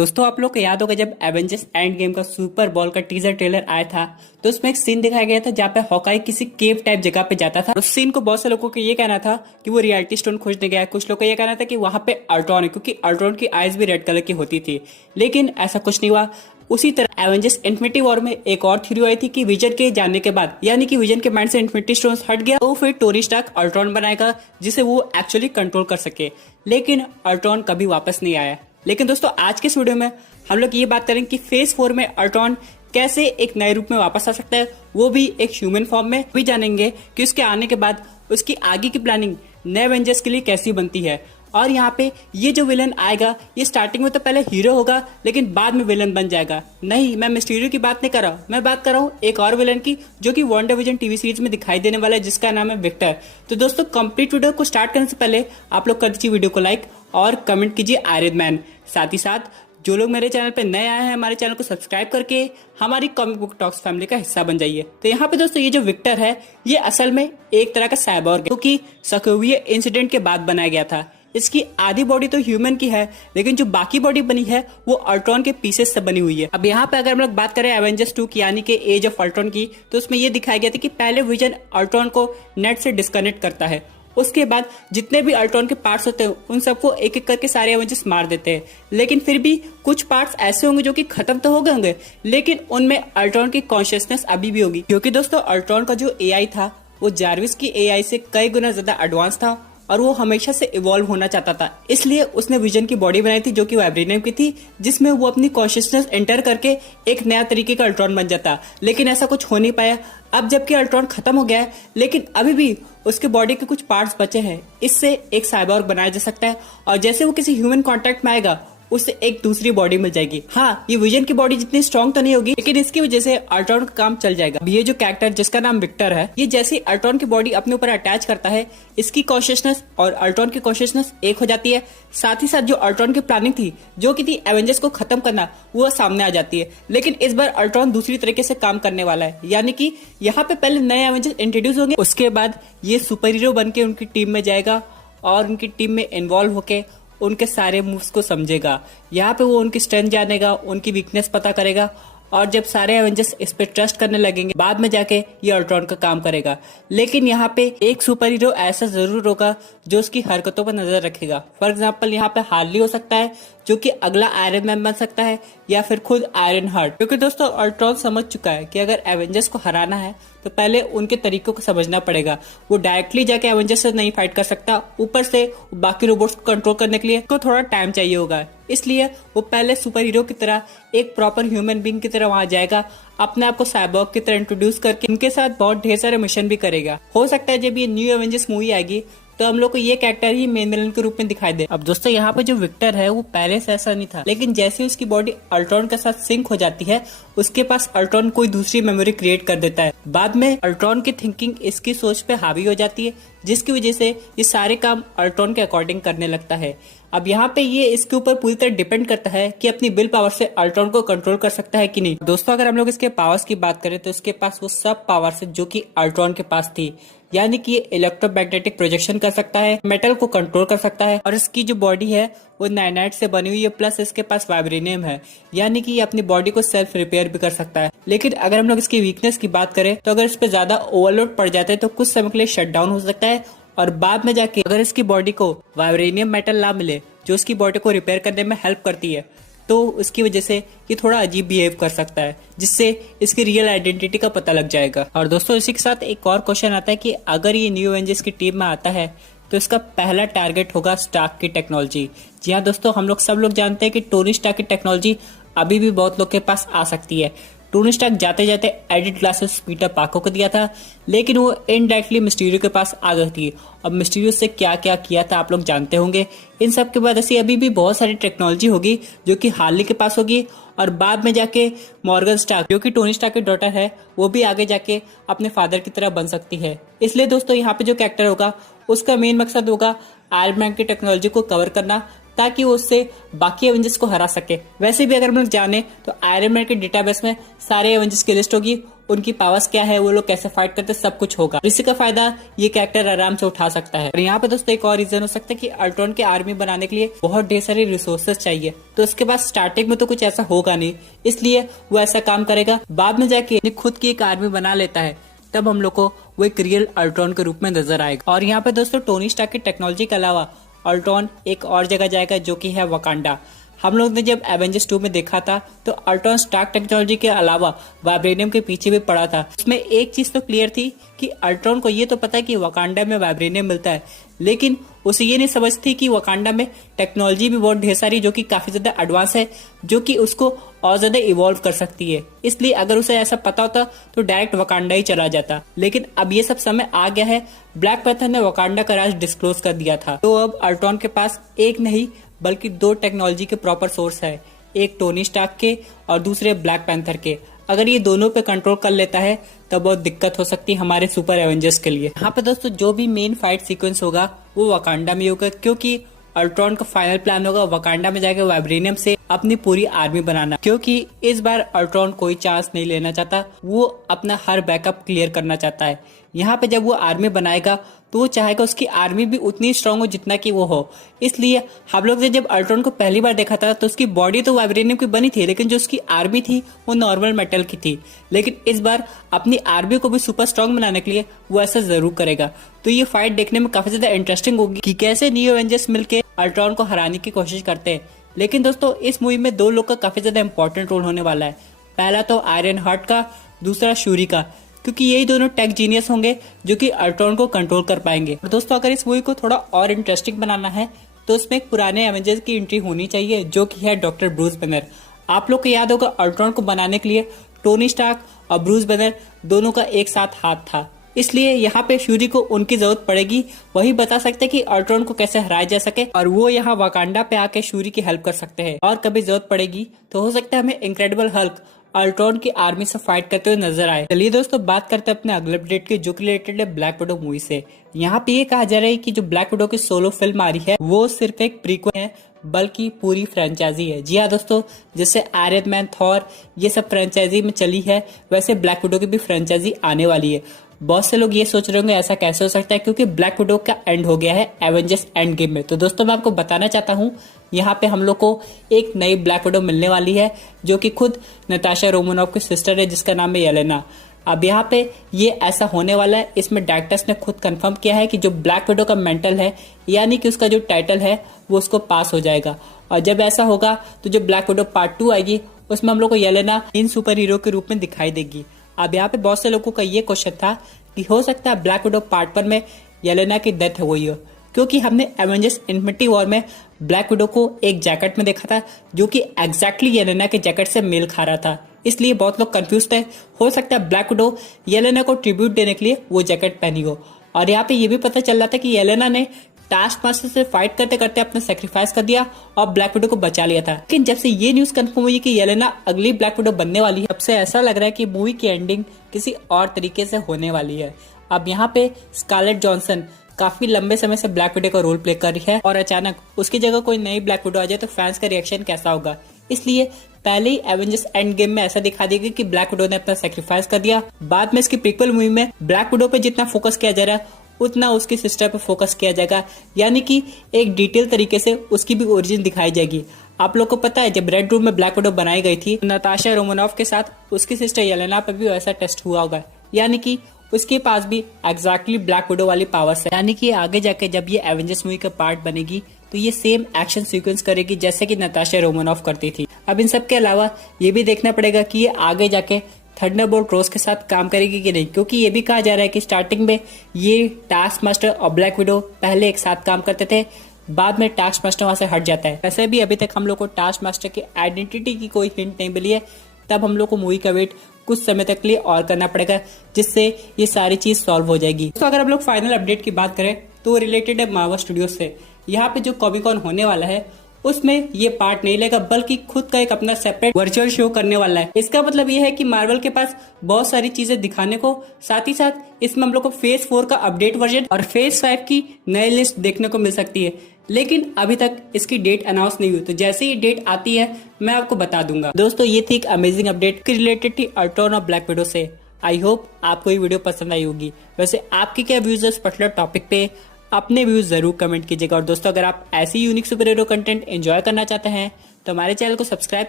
दोस्तों आप लोग को याद होगा जब एवेंजर्स एंड गेम का सुपर बॉल का टीजर ट्रेलर आया था तो उसमें एक सीन दिखाया गया था जहाँ पे हॉकाई किसी केव टाइप जगह पे जाता था। उस सीन को बहुत से लोगों को ये कहना था कि वो रियलिटी स्टोन खोजने गया है। कुछ लोगों का ये कहना था कि वहां पे अल्ट्रॉन है क्योंकि अल्ट्रॉन की आईज भी रेड कलर की होती थी, लेकिन ऐसा कुछ नहीं हुआ। उसी तरह एवेंजर्स इन्फिनिटी वॉर में एक और थ्योरी आई थी कि विजन के जानने के बाद यानी कि विजन के माइंड से इन्फिनिटी स्टोन्स हट गया तो फिर टोनी स्टार्क अल्ट्रॉन बनाएगा जिसे वो एक्चुअली कंट्रोल कर सके, लेकिन अल्ट्रॉन कभी वापस नहीं आया। लेकिन दोस्तों आज के इस वीडियो में हम लोग ये बात करेंगे कि फेज 4 में अल्ट्रॉन कैसे एक नए रूप में वापस आ सकता है, वो भी एक ह्यूमन फॉर्म में। भी जानेंगे कि उसके आने के बाद उसकी आगे की प्लानिंग नए एवेंजर्स के लिए कैसी बनती है। और यहाँ पे ये जो विलन आएगा ये स्टार्टिंग में तो पहले हीरो होगा लेकिन बाद में विलन बन जाएगा। नहीं, मैं मिस्टीरियो की बात नहीं कर रहा हूँ, मैं बात कर रहा हूँ एक और विलन की जो कि WandaVision टीवी सीरीज में दिखाई देने वाला है जिसका नाम है विक्टर। तो दोस्तों कंप्लीट वीडियो को स्टार्ट करने से पहले आप लोग कर दीजिए वीडियो को लाइक और कमेंट कीजिए आयरन मैन। साथ ही साथ जो लोग मेरे चैनल पे नए आए हैं हमारे चैनल को सब्सक्राइब करके हमारी कॉमिक बुक टॉक्स फैमिली का हिस्सा बन जाइए। तो यहाँ पे दोस्तों ये जो विक्टर है ये असल में एक तरह का साइबॉर्ग है क्योंकि सकोविया इंसिडेंट के बाद बनाया गया था। इसकी आधी बॉडी तो ह्यूमन की है लेकिन जो बाकी बॉडी बनी है वो अल्ट्रॉन के पीसेस से बनी हुई है। अब यहाँ पे अगर हम लोग बात करें एवेंजर्स 2 की यानी कि एज ऑफ अल्ट्रॉन की, तो उसमें ये दिखाया गया था कि पहले विजन अल्ट्रॉन को नेट से डिस्कनेक्ट करता है, उसके बाद जितने भी अल्ट्रॉन के पार्ट्स होते हैं उन सबको एक एक करके सारे एवेंजर्स मार देते हैं। लेकिन फिर भी कुछ पार्ट्स ऐसे होंगे जो कि खत्म तो हो गए होंगे लेकिन उनमें अल्ट्रॉन की कॉन्शियसनेस अभी भी होगी, क्योंकि दोस्तों अल्ट्रॉन का जो एआई था वो जार्विस की एआई से कई गुना ज्यादा एडवांस था और वो हमेशा से इवॉल्व होना चाहता था। इसलिए उसने विजन की बॉडी बनाई थी जो कि वाइब्रेनियम की थी, जिसमें वो अपनी कॉन्शियसनेस एंटर करके एक नया तरीके का अल्ट्रॉन बन जाता। लेकिन ऐसा कुछ हो नहीं पाया। अब जबकि अल्ट्रॉन खत्म हो गया है लेकिन अभी भी उसके बॉडी के कुछ पार्ट्स बचे हैं, इससे एक साइबॉर्ग बनाया जा सकता है और जैसे वो किसी ह्यूमन कांटेक्ट में आएगा उससे एक दूसरी बॉडी मिल जाएगी। हाँ, ये विजन की बॉडी जितनी स्ट्रॉन्ग तो नहीं होगी लेकिन इसकी वजह से अल्ट्रॉन का काम चल जाएगा। ये जो कैरेक्टर जिसका नाम विक्टर है ये जैसे अल्ट्रॉन की बॉडी अपने ऊपर अटैच करता है इसकी कॉन्शियसनेस और अल्ट्रॉन की कॉन्शियसनेस एक हो जाती है। साथ ही साथ जो अल्ट्रॉन की प्लानिंग थी जो की थी एवेंजर्स को खत्म करना वो सामने आ जाती है। लेकिन इस बार अल्ट्रॉन दूसरी तरीके से काम करने वाला है, यानी कि यहाँ पे पहले नए एवेंजर्स इंट्रोड्यूस होंगे, उसके बाद ये सुपर हीरो बन के उनकी टीम में जाएगा और उनकी टीम में इन्वॉल्व होके उनके सारे मूव्स को समझेगा। यहाँ पे वो उनकी स्ट्रेंथ जानेगा, उनकी वीकनेस पता करेगा और जब सारे एवेंजर्स इस पे ट्रस्ट करने लगेंगे बाद में जाके ये अल्ट्रॉन का काम करेगा। लेकिन यहाँ पे एक सुपर हीरो ऐसा जरूर होगा जो उसकी हरकतों पर नजर रखेगा। फॉर एग्जाम्पल यहाँ पे हार्ली हो सकता है जो कि अगला आयरन मैन बन सकता है या फिर खुद आयरन हार्ट, क्योंकि दोस्तों अल्ट्रॉन समझ चुका है कि अगर एवेंजर्स को हराना है तो पहले उनके तरीकों को समझना पड़ेगा। वो डायरेक्टली जाके एवेंजर्स से नहीं फाइट कर सकता, ऊपर से बाकी रोबोट्स को कंट्रोल करने के लिए को थोड़ा टाइम चाहिए होगा। इसलिए वो पहले सुपर हीरो की तरह एक प्रॉपर ह्यूमन बीइंग की तरह वहां जाएगा, अपने आप को साइबॉर्ग की तरह इंट्रोड्यूस करके उनके साथ बहुत ढेर सारे मिशन भी करेगा। हो सकता है जब ये न्यू एवेंजर्स मूवी आएगी तो हम लोग को ये कैरेक्टर ही मेन विलन के रूप में दिखाई दे। अब दोस्तों यहाँ पे जो विक्टर है वो पहले से ऐसा नहीं था, लेकिन जैसे उसकी बॉडी अल्ट्रॉन के साथ सिंक हो जाती है उसके पास अल्ट्रॉन कोई दूसरी मेमोरी क्रिएट कर देता है। बाद में अल्ट्रॉन की थिंकिंग इसकी सोच पे हावी हो जाती है जिसकी वजह से ये सारे काम अल्ट्रॉन के अकॉर्डिंग करने लगता है। अब यहाँ पे ये इसके ऊपर पूरी तरह डिपेंड करता है कि अपनी विल पावर से अल्ट्रॉन को कंट्रोल कर सकता है कि नहीं। दोस्तों अगर हम लोग इसके पावर्स की बात करें तो इसके पास वो सब पावर्स है जो कि अल्ट्रॉन के पास थी, यानी कि ये इलेक्ट्रोमैग्नेटिक प्रोजेक्शन कर सकता है, मेटल को कंट्रोल कर सकता है और इसकी जो बॉडी है वो नाइनाइट से बनी हुई है, प्लस इसके पास वाइब्रेनियम है, यानी कि ये अपनी बॉडी को सेल्फ रिपेयर भी कर सकता है। लेकिन अगर हम लोग इसकी वीकनेस की बात करें तो अगर इस पे ज्यादा ओवरलोड पड़ जाता है तो कुछ समय के लिए शट डाउन हो सकता है और बाद में जाके अगर इसकी बॉडी को वाइब्रेनियम मेटल ना मिले जो इसकी बॉडी को रिपेयर करने में हेल्प करती है तो उसकी वजह से ये थोड़ा अजीब बिहेव कर सकता है, जिससे इसकी रियल आइडेंटिटी का पता लग जाएगा। और दोस्तों इसी के साथ एक और क्वेश्चन आता है कि अगर ये न्यू एवेंजर्स की टीम में आता है तो इसका पहला टारगेट होगा स्टार्क की टेक्नोलॉजी। जी हाँ दोस्तों, हम लोग सब लोग जानते हैं कि टोनी स्टार्क की टेक्नोलॉजी अभी भी बहुत लोग के पास आ सकती है। टोनी स्टार्क जाते जाते एडिट ग्लासेस पीटर पार्कर को दिया था लेकिन वो इनडायरेक्टली मिस्टीरियो के पास आ गई थी। अब मिस्टीरियो से क्या क्या किया था आप लोग जानते होंगे। इन सब के बाद ऐसी अभी भी बहुत सारी टेक्नोलॉजी होगी जो कि हार्ली के पास होगी और बाद में जाके मॉर्गन स्टार्क जो कि टोनी स्टार्क की डॉटर है वो भी आगे जाके अपने फादर की तरह बन सकती है। इसलिए दोस्तों यहाँ पे जो कैरेक्टर होगा उसका मेन मकसद होगा आयरन मैन की टेक्नोलॉजी को कवर करना ताकि वो उससे बाकी एवेंजर्स को हरा सके। वैसे भी अगर हम लोग जाने तो आयरन मैन के डेटाबेस में सारे एवेंजर्स की लिस्ट होगी, उनकी पावर्स क्या है, वो लोग कैसे फाइट करते, सब कुछ होगा। इसी का फायदा ये कैरेक्टर आराम से उठा सकता है। और यहाँ पे दोस्तों एक और रीजन हो सकता है कि अल्ट्रॉन की आर्मी बनाने के लिए बहुत ढेर सारी रिसोर्सेज चाहिए, तो उसके पास स्टार्टिंग में तो कुछ ऐसा होगा नहीं, इसलिए वो ऐसा काम करेगा। बाद में जाके खुद की एक आर्मी बना लेता है, तब हम लोग को वो एक रियल अल्ट्रॉन के रूप में नजर आएगा। और यहाँ पे दोस्तों टोनी स्टार्क की टेक्नोलॉजी के अलावा अल्ट्रॉन एक और जगह जाएगा, जो कि है वकांडा। हम लोग ने जब एवेंजर्स 2 में देखा था तो अल्ट्रॉन स्टार्क टेक्नोलॉजी के अलावा वाइब्रेनियम के पीछे भी पड़ा था। उसमें एक चीज तो क्लियर थी कि अल्ट्रॉन को ये तो पता है कि वकांडा में वाइब्रेनियम मिलता है, लेकिन उसे ये नहीं समझ थी कि वकांडा में टेक्नोलॉजी भी बहुत ढेर सारी जो कि काफी ज्यादा एडवांस है, जो कि उसको और ज्यादा इवॉल्व कर सकती है। इसलिए अगर उसे ऐसा पता होता तो डायरेक्ट वकांडा ही चला जाता। लेकिन अब ये सब समय आ गया है, ब्लैक पैंथर ने वकांडा का राज डिस्क्लोज कर दिया था, तो अब अल्ट्रॉन के पास एक नहीं बल्कि 2 टेक्नोलॉजी के प्रॉपर सोर्स है, एक टोनी स्टार्क के और दूसरे ब्लैक पैंथर के। अगर ये दोनों पे कंट्रोल कर लेता है तब बहुत दिक्कत हो सकती है हमारे सुपर एवेंजर्स के लिए। यहाँ पे दोस्तों जो भी मेन फाइट सीक्वेंस होगा वो वकांडा में होगा, क्योंकि अल्ट्रॉन का फाइनल प्लान होगा वकांडा में जाकर वाइब्रेनियम से अपनी पूरी आर्मी बनाना, क्योंकि इस बार अल्ट्रॉन कोई चांस नहीं लेना चाहता, वो अपना हर बैकअप क्लियर करना चाहता है। यहाँ पे जब वो आर्मी बनाएगा तो वो चाहेगा उसकी आर्मी भी उतनी स्ट्रांग हो जितना कि वो हो। इसलिए हम लोग ने जब अल्ट्रॉन को पहली बार देखा था तो उसकी बॉडी तो वाइब्रेनियम की बनी थी, लेकिन जो उसकी आर्मी थी वो नॉर्मल मेटल की थी। लेकिन इस बार अपनी आर्मी को भी सुपर स्ट्रांग बनाने के लिए वो ऐसा जरूर करेगा। तो ये फाइट देखने में काफी ज्यादा इंटरेस्टिंग होगी कि कैसे न्यू एवेंजर्स मिलकर अल्ट्रॉन को हराने की कोशिश करते हैं। लेकिन दोस्तों इस मूवी में 2 लोग का काफी ज्यादा इंपॉर्टेंट रोल होने वाला है। पहला तो आयरन हार्ट का, दूसरा शूरी का, क्योंकि यही दोनों टेक जीनियस होंगे जो कि अल्ट्रॉन को कंट्रोल कर पाएंगे। और दोस्तों अगर इस मूवी को थोड़ा और इंटरेस्टिंग बनाना है तो इसमें एक पुराने एवेंजर्स की एंट्री होनी चाहिए, जो कि है डॉक्टर ब्रूस बैनर। आप लोग को याद होगा अल्ट्रॉन को बनाने के लिए टोनी स्टार्क और ब्रूस बैनर दोनों का एक साथ हाथ था, इसलिए यहाँ पे फ्यूरी को उनकी जरूरत पड़ेगी। वही बता सकते हैं कि अल्ट्रॉन को कैसे हराया जा सके, और वो यहाँ वाकांडा पे आके फ्यूरी की हेल्प कर सकते हैं। और कभी जरूरत पड़ेगी तो हो सकता है हमें इनक्रेडिबल हल्क अल्ट्रॉन की आर्मी से फाइट करते हुए नजर आए। चलिए दोस्तों बात करते हैं अपने अगले अपडेट के, जो रिलेटेड है ब्लैक विडो मूवी से। यहाँ पे ये कहा जा रहा है कि जो ब्लैक विडो की सोलो फिल्म आ रही है वो सिर्फ एक प्रीक्वल है, बल्कि पूरी फ्रेंचाइजी है। जी हाँ दोस्तों, जैसे आयरन मैन, थॉर ये सब फ्रेंचाइजी में चली है, वैसे ब्लैक विडो की भी फ्रेंचाइजी आने वाली है। बहुत से लोग ये सोच रहे होंगे ऐसा कैसे हो सकता है, क्योंकि ब्लैक विडो का एंड हो गया है एवेंजर्स एंड गेम में। तो दोस्तों मैं आपको बताना चाहता हूँ यहाँ पे हम लोग को एक नई ब्लैक विडो मिलने वाली है, जो कि खुद नताशा रोमानोफ की सिस्टर है, जिसका नाम है येलेना। अब यहाँ पे ये ऐसा होने वाला है, इसमें डायरेक्टर्स ने खुद कंफर्म किया है कि जो ब्लैक विडो का मेंटल है, यानी कि उसका जो टाइटल है वो उसको पास हो जाएगा। और जब ऐसा होगा तो जो ब्लैक विडो पार्ट 2 आएगी उसमें हम लोग को येलेना इन सुपर हीरो के रूप में दिखाई देगी। अब यहाँ पे बहुत से लोगों का ये क्वेश्चन था कि हो सकता है ब्लैक विडो पार्ट 1 में येलेना की डेथ हो गई हो, क्योंकि हमने एवेंजर्स इन्फिनिटी वॉर में ब्लैक विडो को एक जैकेट में देखा था जो कि एग्जैक्टली येलेना के जैकेट से मेल खा रहा था। इसलिए बहुत लोग कंफ्यूज थे, हो सकता है ब्लैक विडो येलेना को ट्रिब्यूट देने के लिए वो जैकेट पहनी हो। और यहाँ पे ये भी पता चल रहा था कि येलेना ने टास्क मास्टर से फाइट करते करते अपना सेक्रीफाइस कर दिया और ब्लैक विडो को बचा लिया था। लेकिन जब से ये न्यूज कंफर्म हुई कि येलेना अगली ब्लैक विडो बनने वाली है, तब से ऐसा लग रहा है कि मूवी की एंडिंग किसी और तरीके से होने वाली है। अब यहाँ पे स्कारलेट जॉनसन काफी लंबे समय से ब्लैक विडो का रोल प्ले कर रही है, और अचानक उसकी जगह कोई नई ब्लैक विडो आ जाए तो फैंस का रिएक्शन कैसा होगा। इसलिए पहले ही एवेंजर्स एंड गेम में ऐसा दिखा देगा कि ब्लैक विडो ने अपना सेक्रीफाइस कर दिया। बाद में इसकी प्रीक्वल मूवी में ब्लैक विडो पे जितना फोकस किया जा रहा है उतना उसकी सिस्टर पे फोकस किया जाएगा, यानी कि एक डिटेल तरीके से उसकी भी ओरिजिन दिखाई जाएगी। आप लोग को पता है जब रेड रूम में ब्लैक विडो बनाई गई थी, नताशा रोमानोफ के साथ उसकी सिस्टर येलेना पे भी वैसा टेस्ट हुआ होगा, यानी कि उसके पास भी एग्जैक्टली ब्लैक विडो वाली पावर्स है। यानी कि आगे जाके जब ये एवेंजर्स मूवी का पार्ट बनेगी तो ये सेम एक्शन सीक्वेंस करेगी जैसे कि नताशा रोमानोफ करती थी। अब इन सब के अलावा ये भी देखना पड़ेगा कि ये आगे जाके थंडरबोल्ट रोज के साथ काम करेगी कि नहीं, क्योंकि ये भी कहा जा रहा है कि स्टार्टिंग में ये टास्क मास्टर और ब्लैक विडो पहले एक साथ काम करते थे, बाद में टास्क मास्टर वहां से हट जाता है। वैसे भी अभी तक हम लोग को टास्क मास्टर की आइडेंटिटी की कोई हिंट नहीं मिली है, तब हम लोग को मूवी का वेट कुछ समय तक लिए और करना पड़ेगा, जिससे ये सारी चीज सॉल्व हो जाएगी। तो अगर हम लोग फाइनल अपडेट की बात करें तो रिलेटेड है मार्वल स्टूडियो से। यहाँ पे जो कॉमिक कॉन होने वाला है उसमें ये पार्ट नहीं लेगा, बल्कि खुद का एक अपना सेपरेट वर्चुअल शो करने वाला है। इसका मतलब ये है कि मार्वल के पास बहुत सारी चीजें दिखाने को, साथ ही साथ इसमें हम लोग को फेज 4 का अपडेट वर्जन और फेज 5 की नई लिस्ट देखने को मिल सकती है। लेकिन अभी तक इसकी डेट अनाउंस नहीं हुई, तो जैसे ही डेट आती है मैं आपको बता दूंगा। दोस्तों, ये थी एक अमेजिंग अपडेट रिलेटेड थी अल्ट्रॉन और ब्लैक विडो से। आई होप आपको ये वीडियो पसंद आई होगी। वैसे आपकी क्या व्यूज है इस पर्टिकुलर टॉपिक पे, अपने व्यूज जरूर कमेंट कीजिएगा। और दोस्तों, अगर आप ऐसी unique super hero content enjoy करना चाहते हैं तो हमारे चैनल को सब्सक्राइब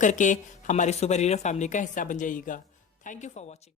करके हमारी सुपर हीरो फैमिली का हिस्सा बन जाइएगा। Thank you for watching.